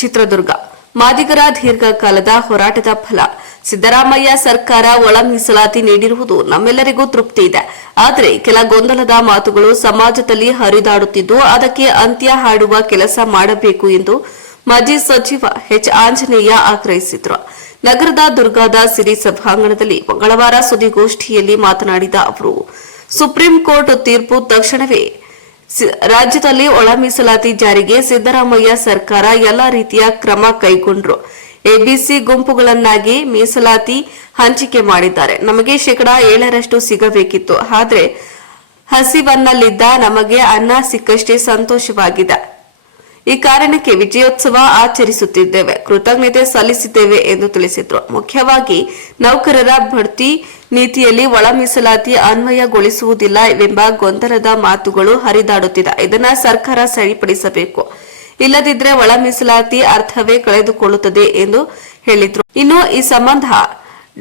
ಚಿತ್ರದುರ್ಗ ಮಾದಿಗರ ದೀರ್ಘಕಾಲದ ಹೋರಾಟದ ಫಲ ಸಿದ್ದರಾಮಯ್ಯ ಸರ್ಕಾರ ಒಳ ಮೀಸಲಾತಿ ನೀಡಿರುವುದು ನಮ್ಮೆಲ್ಲರಿಗೂ ತೃಪ್ತಿ ಇದೆ. ಆದರೆ ಕೆಲ ಗೊಂದಲದ ಮಾತುಗಳು ಸಮಾಜದಲ್ಲಿ ಹರಿದಾಡುತ್ತಿದ್ದು ಅದಕ್ಕೆ ಅಂತ್ಯ ಹಾಡುವ ಕೆಲಸ ಮಾಡಬೇಕು ಎಂದು ಮಾಜಿ ಸಚಿವ ಎಚ್ ಆಂಜನೇಯ ಆಗ್ರಹಿಸಿದರು. ನಗರದ ದುರ್ಗಾದ ಸಿರಿ ಸಭಾಂಗಣದಲ್ಲಿ ಮಂಗಳವಾರ ಸುದ್ದಿಗೋಷ್ಠಿಯಲ್ಲಿ ಮಾತನಾಡಿದ ಅವರು, ಸುಪ್ರೀಂ ಕೋರ್ಟ್ ತೀರ್ಪು ತಕ್ಷಣವೇ ರಾಜ್ಯದಲ್ಲಿ ಒಳ ಮೀಸಲಾತಿ ಜಾರಿಗೆ ಸಿದ್ದರಾಮಯ್ಯ ಸರ್ಕಾರ ಎಲ್ಲಾ ರೀತಿಯ ಕ್ರಮ ಕೈಗೊಂಡ್ರು. ಎಬಿಸಿ ಗುಂಪುಗಳನ್ನಾಗಿ ಮೀಸಲಾತಿ ಹಂಚಿಕೆ ಮಾಡಿದ್ದಾರೆ. ನಮಗೆ 7% ಸಿಗಬೇಕಿತ್ತು. ಆದರೆ ಹಸಿವನ್ನಲ್ಲಿದ್ದ ನಮಗೆ ಅನ್ನ ಸಿಕ್ಕಷ್ಟೇ ಸಂತೋಷವಾಗಿದೆ. ಈ ಕಾರಣಕ್ಕೆ ವಿಜಯೋತ್ಸವ ಆಚರಿಸುತ್ತಿದ್ದೇವೆ, ಕೃತಜ್ಞತೆ ಸಲ್ಲಿಸಿದ್ದೇವೆ ಎಂದು ತಿಳಿಸಿದರು. ಮುಖ್ಯವಾಗಿ ನೌಕರರ ಬಡ್ತಿ ನೀತಿಯಲ್ಲಿ ಒಳ ಮೀಸಲಾತಿ ಅನ್ವಯಗೊಳಿಸುವುದಿಲ್ಲ ಎಂಬ ಗೊಂದಲದ ಮಾತುಗಳು ಹರಿದಾಡುತ್ತಿದೆ. ಇದನ್ನು ಸರ್ಕಾರ ಸರಿಪಡಿಸಬೇಕು. ಇಲ್ಲದಿದ್ದರೆ ಒಳ ಮೀಸಲಾತಿ ಅರ್ಥವೇ ಕಳೆದುಕೊಳ್ಳುತ್ತದೆ ಎಂದು ಹೇಳಿದರು. ಇನ್ನು ಈ ಸಂಬಂಧ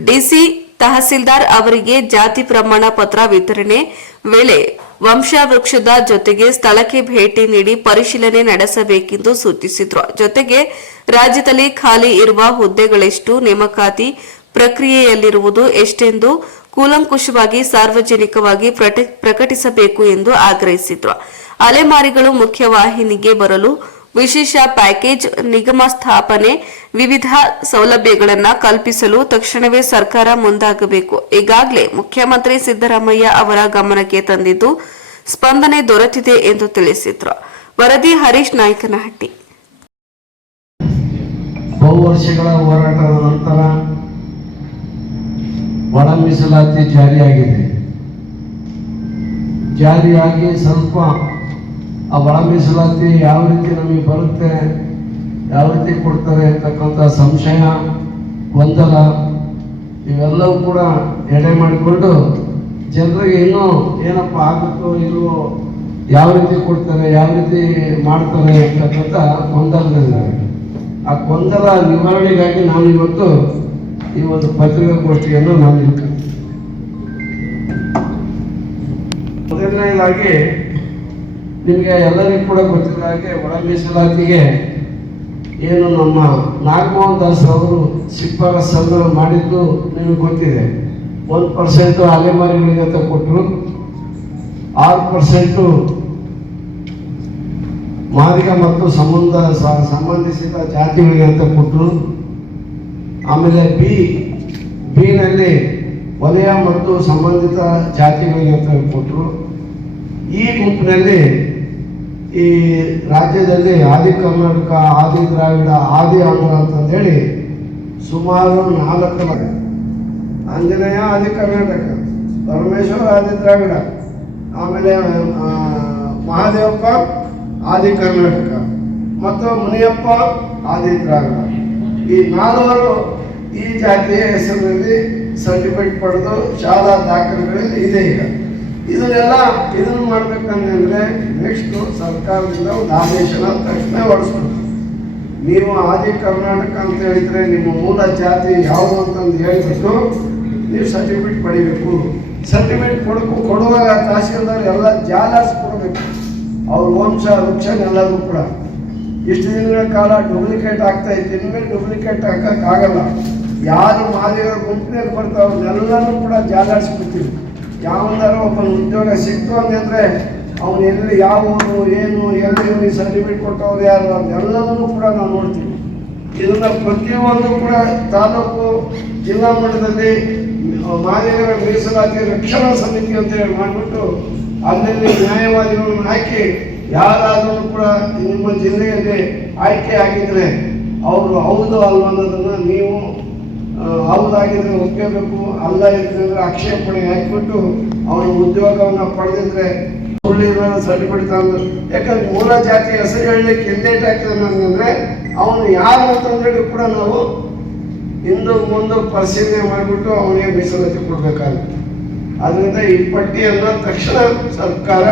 ಡಿಸಿ ತಹಸೀಲ್ದಾರ್ ಅವರಿಗೆ ಜಾತಿ ಪ್ರಮಾಣ ಪತ್ರ ವಿತರಣೆ ವೇಳೆ ವಂಶವೃಕ್ಷದ ಜೊತೆಗೆ ಸ್ಥಳಕ್ಕೆ ಭೇಟಿ ನೀಡಿ ಪರಿಶೀಲನೆ ನಡೆಸಬೇಕೆಂದು ಸೂಚಿಸಿದರು. ಜೊತೆಗೆ ರಾಜ್ಯದಲ್ಲಿ ಖಾಲಿ ಇರುವ ಹುದ್ದೆಗಳೆಷ್ಟು, ನೇಮಕಾತಿ ಪ್ರಕ್ರಿಯೆಯಲ್ಲಿರುವುದು ಎಷ್ಟೆಂದು ಕೂಲಂಕುಷವಾಗಿ ಸಾರ್ವಜನಿಕವಾಗಿ ಪ್ರಕಟಿಸಬೇಕು ಎಂದು ಆಗ್ರಹಿಸಿದರು. ಅಲೆಮಾರಿಗಳು ಮುಖ್ಯವಾಹಿನಿಗೆ ಬರಲು ವಿಶೇಷ ಪ್ಯಾಕೇಜ್, ನಿಗಮ ಸ್ಥಾಪನೆ, ವಿವಿಧ ಸೌಲಭ್ಯಗಳನ್ನು ಕಲ್ಪಿಸಲು ತಕ್ಷಣವೇ ಸರ್ಕಾರ ಮುಂದಾಗಬೇಕು. ಈಗಾಗಲೇ ಮುಖ್ಯಮಂತ್ರಿ ಸಿದ್ದರಾಮಯ್ಯ ಅವರ ಗಮನಕ್ಕೆ ತಂದಿದ್ದು ಸ್ಪಂದನೆ ದೊರೆತಿದೆ ಎಂದು ತಿಳಿಸಿದರು. ವರದಿ ಹರೀಶ್ ನಾಯಕನಹಟ್ಟಿ. ಬಹು ವರ್ಷಗಳ ಹೋರಾಟದ ನಂತರ ಒಳ ಮೀಸಲಾತಿ ಜಾರಿಯಾಗಿದೆ. ಜಾರಿಯಾಗಿ ಸ್ವಲ್ಪ ಆ ಒಳ ಮೀಸಲಾತಿ ಯಾವ ರೀತಿ ನಮಗೆ ಬರುತ್ತೆ, ಯಾವ ರೀತಿ ಕೊಡ್ತಾರೆ ಅಂತಕ್ಕಂಥ ಸಂಶಯ, ಗೊಂದಲ ಇವೆಲ್ಲವೂ ಕೂಡ ಎಡೆ ಮಾಡಿಕೊಂಡು ಜನರಿಗೆ ಇನ್ನೂ ಏನಪ್ಪ ಆಗುತ್ತೋ ಇಲ್ವೋ, ಯಾವ ರೀತಿ ಕೊಡ್ತಾರೆ, ಯಾವ ರೀತಿ ಮಾಡ್ತಾರೆ ಅಂತಕ್ಕಂಥ ಗೊಂದಲಗಳಿದ್ದಾರೆ. ಆ ಗೊಂದಲ ನಿವಾರಣೆಗಾಗಿ ನಾವು ಇವತ್ತು ಈ ಒಂದು ಪತ್ರಿಕಾಗೋಷ್ಠಿಯನ್ನು ನಾನು ಮೊದಲನೇದಾಗಿ ನಿಮಗೆ ಎಲ್ಲರಿಗೂ ಕೂಡ ಗೊತ್ತಿದ್ದ ಹಾಗೆ ಒಳ ಮೀಸಲಾತಿಗೆ ಏನು ನಮ್ಮ ನಾಗಮೋಹನ್ ದಾಸ್ ಅವರು ಶಿಫಾರಸನ್ನು ಮಾಡಿದ್ದು ನಿಮಗೆ ಗೊತ್ತಿದೆ. 1% ಅಲೆಮಾರಿಗಳಿಗೆ ಅಂತ ಕೊಟ್ಟರು, 6% ಮಾದಿಗ ಮತ್ತು ಸಂಬಂಧಿಸಿದ ಜಾತಿಗಳಿಗೆ ಅಂತ ಕೊಟ್ಟರು. ಆಮೇಲೆ ಬಿನಲ್ಲಿ ವಲಯ ಮತ್ತು ಸಂಬಂಧಿತ ಜಾತಿಗಳಿಗೆ ಅಂತ ಕೊಟ್ಟರು. ಈ ಗುಂಪಿನಲ್ಲಿ ಈ ರಾಜ್ಯದಲ್ಲಿ ಆದಿ ಕರ್ನಾಟಕ, ಆದಿ ದ್ರಾವಿಡ, ಆದಿ ಆಂಧ್ರ ಅಂತಂದೇಳಿ ಸುಮಾರು 4 ಆಂಜನೇಯ ಆದಿ ಕರ್ನಾಟಕ, ಪರಮೇಶ್ವರ ಆದಿ ದ್ರಾವಿಡ, ಆಮೇಲೆ ಮಹಾದೇವಪ್ಪ ಆದಿ ಕರ್ನಾಟಕ ಮತ್ತು ಮುನಿಯಪ್ಪ ಆದಿ ದ್ರಾವಿಡ, ಈ 4 ಈ ಜಾತಿಯ ಹೆಸರಿನಲ್ಲಿ ಸರ್ಟಿಫಿಕೇಟ್ ಪಡೆದು ಶಾಲಾ ದಾಖಲೆಗಳಲ್ಲಿ ಇದೆ. ಈಗ ಇದನ್ನು ಮಾಡ್ಬೇಕಂದ್ರೆ ನೆಕ್ಸ್ಟ್ ಸರ್ಕಾರದಿಂದ ಒಂದು ಆದೇಶನ ತಕ್ಷಣ ಹೊರಡಿಸ್ಬೇಕು. ನೀವು ಆದಿ ಕರ್ನಾಟಕ ಅಂತ ಹೇಳಿದ್ರೆ ನಿಮ್ಮ ಮೂಲ ಜಾತಿ ಯಾವುದು ಅಂತಂದು ಹೇಳಿಬಿಟ್ಟು ನೀವು ಸರ್ಟಿಫಿಕೇಟ್ ಪಡಿಬೇಕು. ಸರ್ಟಿಫಿಕೇಟ್ ಕೊಡುವಾಗ ತಹಸೀಲ್ದಾರ್ ಎಲ್ಲ ಜಾಲಾರಿಸ್ಕೊಡ್ಬೇಕು. ಅವ್ರ ವಂಶ ವೃಕ್ಷನೆಲ್ಲರೂ ಕೂಡ ಇಷ್ಟು ದಿನಗಳ ಕಾಲ ಡೂಪ್ಲಿಕೇಟ್ ಆಗ್ತಾ ಇತ್ತು. ಇನ್ಮೇಲೆ ಡೂಪ್ಲಿಕೇಟ್ ಹಾಕೋಕ್ಕಾಗಲ್ಲ. ಯಾರು ಮಾದಿಗರ ಗುಂಪಿನಲ್ಲಿ ಬರ್ತಾವೆ ಅವ್ರನ್ನೆಲ್ಲರೂ ಕೂಡ ಜಾಲಾರಿಸ್ಬಿಡ್ತೀವಿ. ಯಾವಂದಾರ ಒಬ್ಬನ ಉದ್ಯೋಗ ಸಿಕ್ತು ಅಂತಂದರೆ ಅವನು ಎಲ್ಲಿ ಯಾವ ಊರು ಏನು ಎಲ್ಲಿ ಸರ್ಟಿಫಿಕೇಟ್ ಕೊಟ್ಟವ್ರು ಯಾರು ಅದೆಲ್ಲದನ್ನು ಕೂಡ ನಾವು ನೋಡ್ತೀವಿ. ಇದನ್ನು ಪ್ರತಿಯೊಂದು ಕೂಡ ತಾಲೂಕು ಜಿಲ್ಲಾ ಮಟ್ಟದಲ್ಲಿ ಮಾದಿಗರ ಮೀಸಲಾತಿ ರಕ್ಷಣಾ ಸಮಿತಿ ಅಂತ ಹೇಳಿ ಮಾಡಿಬಿಟ್ಟು ಅಲ್ಲಲ್ಲಿ ನ್ಯಾಯವಾದಿಗಳನ್ನು ಹಾಕಿ ಯಾರಾದರೂ ಕೂಡ ನಿಮ್ಮ ಜಿಲ್ಲೆಯಲ್ಲಿ ಆಯ್ಕೆ ಆಗಿದ್ರೆ ಅವರು ಹೌದು ಅಲ್ವ ಅನ್ನೋದನ್ನು ನೀವು ಹೌದಾಗಿದ್ರೆ ಒಪ್ಕೋಬೇಕು, ಅಲ್ಲ ಇದ್ರೆ ಆಕ್ಷೇಪಣೆ ಹಾಕಿಬಿಟ್ಟು ಅವನ ಉದ್ಯೋಗವನ್ನು ಪಡೆದಿದ್ರೆ ಸುಳ್ಳಿರೋ ಸರ್ಟಿಫಿಕೇಟ್ ತಂದು. ಯಾಕಂದ್ರೆ ಮೂಲ ಜಾತಿ ಹೆಸರು ಹೇಳಲಿಕ್ಕೆ ಎಲ್ಲೇಟ್ ಹಾಕಿದ್ರೆ ಅವನು ಯಾರು ಅಂತಂದೇಳಿ ಕೂಡ ನಾವು ಹಿಂದೆ ಮುಂದೆ ಪರಿಶೀಲನೆ ಮಾಡಿಬಿಟ್ಟು ಅವನಿಗೆ ಮೀಸಲಾತಿ ಕೊಡಬೇಕಾಗುತ್ತೆ. ಅದರಿಂದ ಈ ಪಟ್ಟಿಯನ್ನು ತಕ್ಷಣ ಸರ್ಕಾರ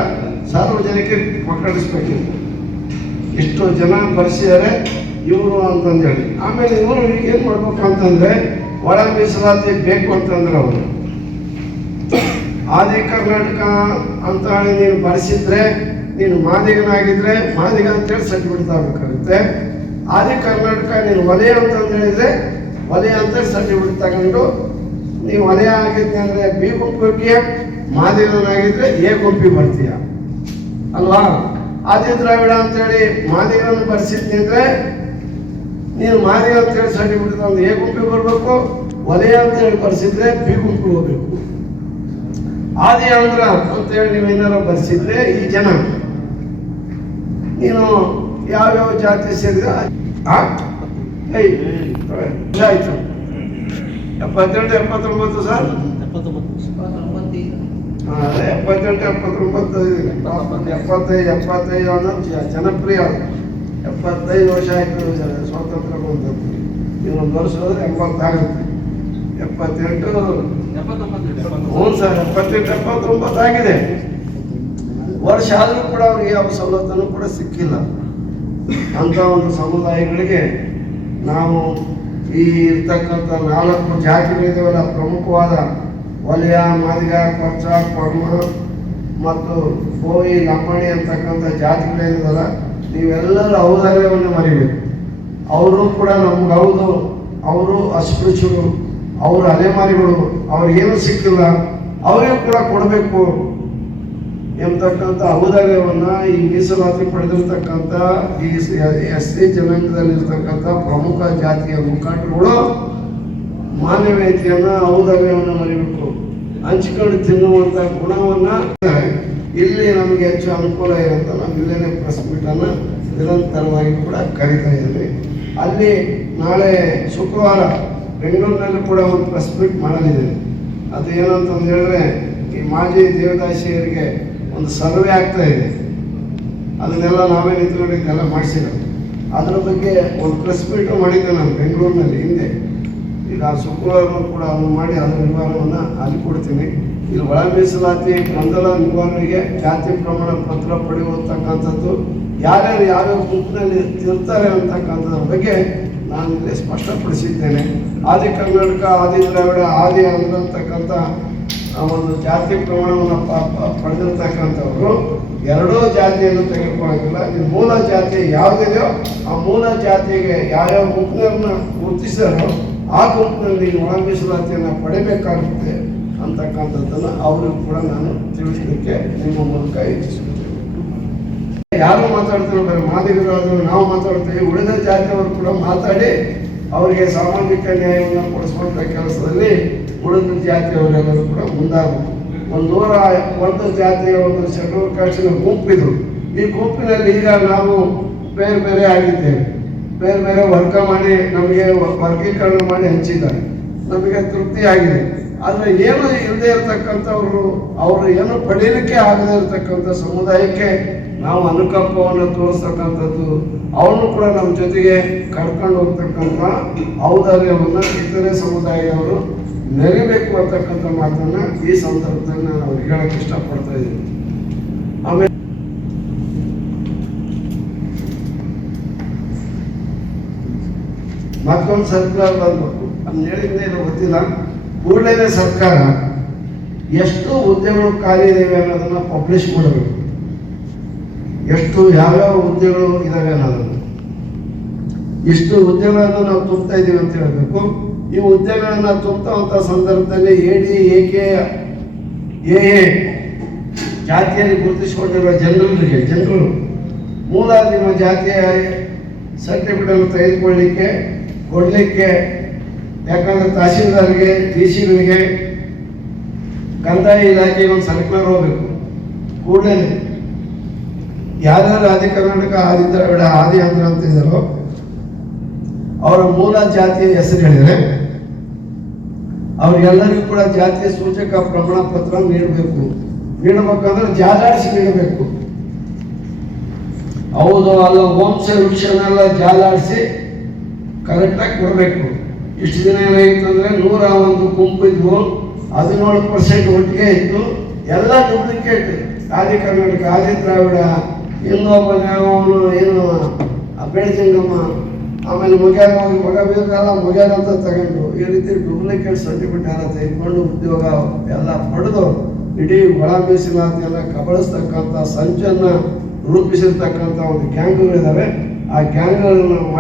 ಸಾರ್ವಜನಿಕರಿಗೆ ಪ್ರಕಟಿಸ್ಬೇಕಿತ್ತು. ಇಷ್ಟು ಜನ ಬರ್ಸಿದ್ದಾರೆ ಇವರು ಅಂತಂದೇಳಿ. ಆಮೇಲೆ ಇವರು ಏನು ಮಾಡ್ಬೇಕಂತಂದ್ರೆ ಒಳ ಮೀಸಲಾತಿ ಬೇಕು ಅಂತಂದ್ರೆ ಅವರು ಆದಿ ಕರ್ನಾಟಕ ಅಂತ ಹೇಳಿ ನೀನು ಬರೆಸಿದ್ರೆ ನೀನು ಮಾದಿಗನಾಗಿದ್ರೆ ಮಾದಿಗ ಅಂತೇಳಿ ಸರ್ಟಿಫಿಕೇಟ್ ತಗೋಬೇಕಾಗುತ್ತೆ. ಆದಿ ಕರ್ನಾಟಕ ನೀನು ವಲಯ ಅಂತಂದು ಹೇಳಿದ್ರೆ ವಲಯ ಅಂತ ಸರ್ಟಿಫಿಕೇಟ್ ತಗೊಂಡು ನೀವು ವಲಯ ಆಗಿದ್ದೆ ಅಂದರೆ ಬಿ ಗುಂಪಿಗೆ, ಮಾದಿಗನಾಗಿದ್ರೆ ಎ ಗುಂಪಿಗೆ ಬರ್ತೀಯ ಅಲ್ವಾ. ಆದಿ ದ್ರಾವಿಡ ಅಂತೇಳಿ ಮಾದಿಗರನ್ನು ಬರ್ಸಿದ್ನಿ ಅಂದರೆ ನೀನು ಮಾದಿಗ ಅಂತೇಳಿ ಸರ್ಟಿಫಿಕೇಟ್ ಒಂದು ಎ ಗುಂಪಿಗೆ ಬರಬೇಕು, ವಲಯ ಅಂತೇಳಿ ಬರ್ಸಿದ್ರೆ ಬಿ ಗುಂಪಿಗೆ ಹೋಗ್ಬೇಕು. ಆದಿ ಆಂಧ್ರ ಅಂತೇಳಿ ನೀವೇನಾರು ಬರ್ಸಿದ್ರೆ ಈ ಜನ ನೀನು ಯಾವ್ಯಾವ ಜಾತಿ ಸೇರಿದ ಆಯ್ತು 78 79 ಸರ್ 78 79 75 ಅನ್ನೋದು ಜನಪ್ರಿಯ. 75 ವರ್ಷ ಆಯ್ತು ಸ್ವಾತಂತ್ರ್ಯ ಬಂದದ್ದು. ಇನ್ನೊಂದು ವರ್ಷ ಹೋದ್ರೆ 80 ಆಗುತ್ತೆ. 78 ಹ್ಞೂ ಸರ್ 78 79 ಆಗಿದೆ. ವರ್ಷ ಆದರೂ ಕೂಡ ಅವ್ರಿಗೆ ಯಾವ ಸವಲತ್ತನ್ನು ಕೂಡ ಸಿಕ್ಕಿಲ್ಲ. ಅಂತ ಒಂದು ಸಮುದಾಯಗಳಿಗೆ ನಾವು ಈ ಇರ್ತಕ್ಕಂಥ 4 ಜಾತಿಗಳಿದಾವಲ್ಲ, ಪ್ರಮುಖವಾದ ವಲಯ, ಮಾದಿಗ, ಕೊಚ್ಚ, ಕೊರ್ಮ ಮತ್ತು ಕೋಯಿ, ಲಂಬಾಣಿ ಅಂತಕ್ಕಂಥ ಜಾತಿಗಳೇನಿದಲ್ಲ, ನೀವೆಲ್ಲರೂ ಔದಾರ್ಯವನ್ನು ಮರಿಬೇಕು. ಅವರು ಕೂಡ ನಮ್ಗೆ ಹೌದು, ಅವರು ಅಸ್ಪೃಶ್ಯರು, ಅವರು ಅಲೆಮಾರಿಗಳು, ಅವ್ರಿಗೇನು ಸಿಕ್ಕಿಲ್ಲ, ಅವರಿಗೂ ಕೂಡ ಕೊಡಬೇಕು ಎಂಬತಕ್ಕಂಥ ಔದಾರ್ಯವನ್ನು ಈ ಮೀಸಲಾತಿ ಪಡೆದಿರ್ತಕ್ಕಂಥ ಈ SC ಜನಾಂಗದಲ್ಲಿರ್ತಕ್ಕಂಥ ಪ್ರಮುಖ ಜಾತಿಯ ಮುಖಂಡರುಗಳು ಮಾನವೀಯತೆಯನ್ನು, ಔದಾರ್ಯವನ್ನು ಮರಿಬೇಕು. ಹಂಚಿಕೊಂಡು ತಿನ್ನುವಂಥ ಗುಣವನ್ನು ಇಲ್ಲಿ ನಮಗೆ ಹೆಚ್ಚು ಅನುಕೂಲ ಇರುತ್ತೆ. ನಾವು ಇಲ್ಲೇನೆ ಪ್ರೆಸ್ ಮೀಟನ್ನು ನಿರಂತರವಾಗಿ ಕೂಡ ಕರೀತಾ ಇದ್ದೀವಿ. ಅಲ್ಲಿ ನಾಳೆ ಶುಕ್ರವಾರ ಬೆಂಗಳೂರಿನಲ್ಲಿ ಕೂಡ ಒಂದು ಪ್ರೆಸ್ ಮೀಟ್ ಮಾಡಲಿದೆ. ಅದು ಏನಂತಂದು ಹೇಳಿದ್ರೆ, ಈ ಮಾಜಿ ದೇವದಾಸಿಯರಿಗೆ ಒಂದು ಸರ್ವೆ ಆಗ್ತಾ ಇದೆ. ಅದನ್ನೆಲ್ಲ ನಾವೇ ನಿಂತ್ಕೊಂಡು ಇದೆಲ್ಲ ಮಾಡಿಸಿರೋದು. ಅದರ ಬಗ್ಗೆ ಒಂದು ಪ್ರೆಸ್ ಮೀಟು ಮಾಡಿದ್ದೆ ನಾನು ಬೆಂಗಳೂರಿನಲ್ಲಿ ಹಿಂದೆ. ಈಗ ಶುಕ್ರವಾರ ಕೂಡ ಅದನ್ನು ಮಾಡಿ ಅದರ ನಿವಾರಣೆಯನ್ನು ಅಲ್ಲಿ ಕೊಡ್ತೀನಿ. ಇಲ್ಲಿ ಒಳ ಮೀಸಲಾತಿ ಗೊಂದಲ ನಿವಾರಣೆಗೆ ಜಾತಿ ಪ್ರಮಾಣ ಪತ್ರ ಪಡೆಯುವಂತಕ್ಕಂಥದ್ದು ಯಾರ್ಯಾರು ಯಾವ್ಯಾವ ಗುಂಪಿನಲ್ಲಿ ಇರ್ತಾರೆ ಅಂತಕ್ಕಂಥದ್ರ ಬಗ್ಗೆ ನಾನು ಇಲ್ಲಿ ಸ್ಪಷ್ಟಪಡಿಸಿದ್ದೇನೆ. ಆದಿ ಕರ್ನಾಟಕ, ಆದಿ ದ್ರಾವಿಡ, ಆದಿ ಆಂಧ್ರ ಅಂತಕ್ಕಂಥ ಒಂದು ಜಾತಿ ಪ್ರಮಾಣವನ್ನು ಪಡೆದಿರ್ತಕ್ಕಂಥವ್ರು ಎರಡೂ ಜಾತಿಯನ್ನು ತೆಗೆದುಕೊಳ್ಳೋದಿಲ್ಲ. ನಿಮ್ಮ ಮೂಲ ಜಾತಿ ಯಾವುದಿದೆಯೋ ಆ ಮೂಲ ಜಾತಿಗೆ ಯಾವ್ಯಾವ ಗುಂಪಿನವ್ರನ್ನ ಗುರುತಿಸಿದಾರೋ ಆ ಗುಂಪಿನಲ್ಲಿ ಒಳ ಮೀಸಲಾತಿಯನ್ನು ಪಡಿಬೇಕಾಗುತ್ತೆ ಅಂತಕ್ಕಂಥದ್ದನ್ನು ಅವ್ರಿಗೂ ಕೂಡ ನಾನು ತಿಳಿಸಲಿಕ್ಕೆ ನಿಮ್ಮ ಮೂಲಕ ಇಚ್ಛಿಸುತ್ತೇನೆ. ಯಾರು ಮಾತಾಡ್ತಾರೆ ಬೇರೆ ಮಾದಿಗರಾದರೂ ನಾವು ಮಾತಾಡ್ತೇವೆ, ಉಳಿದ ಜಾತಿಯವರು ಕೂಡ ಮಾತಾಡಿ ಅವರಿಗೆ ಸಾಮಾಜಿಕ ನ್ಯಾಯವನ್ನು ಕೊಡಿಸುವಂಥ ಕೆಲಸದಲ್ಲಿ ಉಳಿದ ಜಾತಿಯವರೆಲ್ಲರೂ ಕೂಡ ಮುಂದಾಗಬೇಕು. 101 ಜಾತಿಯ ಒಂದು ಶೆಡ್ಯೂಲ್ ಕಾಸ್ಟಿನ ಗುಂಪಿದು. ಈ ಗುಂಪಿನಲ್ಲಿ ಈಗ ನಾವು ಬೇರೆ ಬೇರೆ ಆಗಿದ್ದೇವೆ, ಬೇರೆ ಬೇರೆ ವರ್ಗ ಮಾಡಿ ನಮಗೆ ವರ್ಗೀಕರಣ ಮಾಡಿ ಹಂಚಿದ್ದಾರೆ. ನಮಗೆ ತೃಪ್ತಿ ಆಗಿದೆ. ಆದರೆ ಏನು ಇಲ್ಲದೆ ಇರತಕ್ಕಂಥವ್ರು, ಅವರು ಏನು ಪಡೀಲಿಕ್ಕೆ ಆಗದೆ ಇರತಕ್ಕಂಥ ಸಮುದಾಯಕ್ಕೆ ನಾವು ಅನುಕಂಪವನ್ನು ತೋರಿಸ್ತಕ್ಕಂಥದ್ದು, ಅವನು ಕೂಡ ನಮ್ಮ ಜೊತೆಗೆ ಕರ್ಕೊಂಡು ಹೋಗ್ತಕ್ಕಂಥ ಔದಾರ್ಯವನ್ನು ಇತರೆ ಸಮುದಾಯದವರು ನೆರಬೇಕು ಅಂತಕ್ಕಂಥ ಮಾತನ್ನು ಈ ಸಂದರ್ಭದಲ್ಲಿ ನಾನು ಅವ್ರಿಗೆ ಹೇಳಕ್ಕೆ ಇಷ್ಟಪಡ್ತಾ ಇದ್ದೀನಿ. ಆಮೇಲೆ ಮತ್ತೊಂದು ಸರ್ಕಾರ ಬಂದ್ಬೇಕು, ಅದನ್ನ ಹೇಳಿದ್ದೇನು ಗೊತ್ತಿಲ್ಲ. ಕೂಡಲೇ ಸರ್ಕಾರ ಎಷ್ಟು ಹುದ್ದೆಗಳು ಖಾಲಿ ಇದಾವೆ ಅನ್ನೋದನ್ನ ಪಬ್ಲಿಷ್ ಮಾಡಬೇಕು. ಎಷ್ಟು ಯಾವ್ಯಾವ ಹುದ್ದೆಗಳು ಇದಾವೆ ಅನ್ನೋದನ್ನು, ಇಷ್ಟು ಹುದ್ದೆಗಳನ್ನು ನಾವು ತುಂಬ್ತಾ ಇದ್ದೀವಿ ಅಂತ ಹೇಳಬೇಕು. ಈ ಹುದ್ದೆಗಳನ್ನು ತುಂಬುವಂಥ ಸಂದರ್ಭದಲ್ಲಿ AD, AK, AA ಜಾತಿಯಲ್ಲಿ ಗುರುತಿಸಿಕೊಂಡಿರುವ ಜನರು ಮೂಲ ನಿಮ್ಮ ಜಾತಿಯ ಸರ್ಟಿಫಿಕೇಟನ್ನು ತೆಗೆದುಕೊಳ್ಳಲಿಕ್ಕೆ ಕೊಡಲಿಕ್ಕೆ, ಯಾಕಂದರೆ ತಹಸೀಲ್ದಾರ್ಗೆ, DC-ಗಳಿಗೆ, ಕಂದಾಯ ಇಲಾಖೆಗೆ ಒಂದು ಸರ್ಕ್ಯುಲರ್ ಹೋಗಬೇಕು. ಕೂಡಲೇ ಯಾರ್ಯಾರು ಆದಿ ಕರ್ನಾಟಕ, ಆದಿ ದ್ರಾವಿಡ, ಆದಿ ಆಂಧ್ರ ಅಂತ ಇದ್ದಾರೋ ಅವರ ಮೂಲ ಜಾತಿಯ ಹೆಸರು ಹೇಳಿದರೆ ಅವ್ರಿಗೆಲ್ಲರಿಗೂ ಕೂಡ ಜಾತಿಯ ಸೂಚಕ ಪ್ರಮಾಣ ಪತ್ರ ನೀಡಬೇಕು. ನೀಡಬೇಕಂದ್ರೆ ಜಾಲಾಡಿಸಿ ನೀಡಬೇಕು. ಹೌದು ಅಲ್ಲ, ವಂಶ ವೃಕ್ಷನೆಲ್ಲ ಜಾಲಾಡಿಸಿ ಕರೆಕ್ಟಾಗಿ ಕೊಡಬೇಕು. ಇಷ್ಟು ದಿನ ಏನಾಗಿತ್ತಂದ್ರೆ 101 ಗುಂಪು ಇದ್ವು, 17% ಒಟ್ಟಿಗೆ ಇತ್ತು, ಎಲ್ಲ ಡೂಪ್ಲಿಕೇಟ್. ಆದಿ ಕರ್ನಾಟಕ, ಆದಿ ದ್ರಾವಿಡ, ಇನ್ನೊಬ್ಬನೇ ಅವನು ಏನು ಬೆಳಜಂಗಮ್ಮ, ಆಮೇಲೆ ಮಗ ಬೇಕಲ್ಲ ಮೊಗ್ಯಾನ ಅಂತ ತಗೊಂಡು ಈ ರೀತಿ ಡೂಪ್ಲಿಕೇಟ್ ಸರ್ಟಿಫಿಕೇಟ್ ಎಲ್ಲ ತೆಗೆದುಕೊಂಡು ಉದ್ಯೋಗ ಎಲ್ಲ ಪಡೆದು ಇಡೀ ಒಳ ಮೀಸಲಾತಿ ಎಲ್ಲ ಕಬಳಿಸ್ತಕ್ಕಂಥ ಸಂಚನ್ನು ರೂಪಿಸಿರ್ತಕ್ಕಂಥ ಒಂದು ಗ್ಯಾಂಗ್ಗಳಿದ್ದಾವೆ. ಆ ಗ್ಯಾಂಗ್ಗಳನ್ನು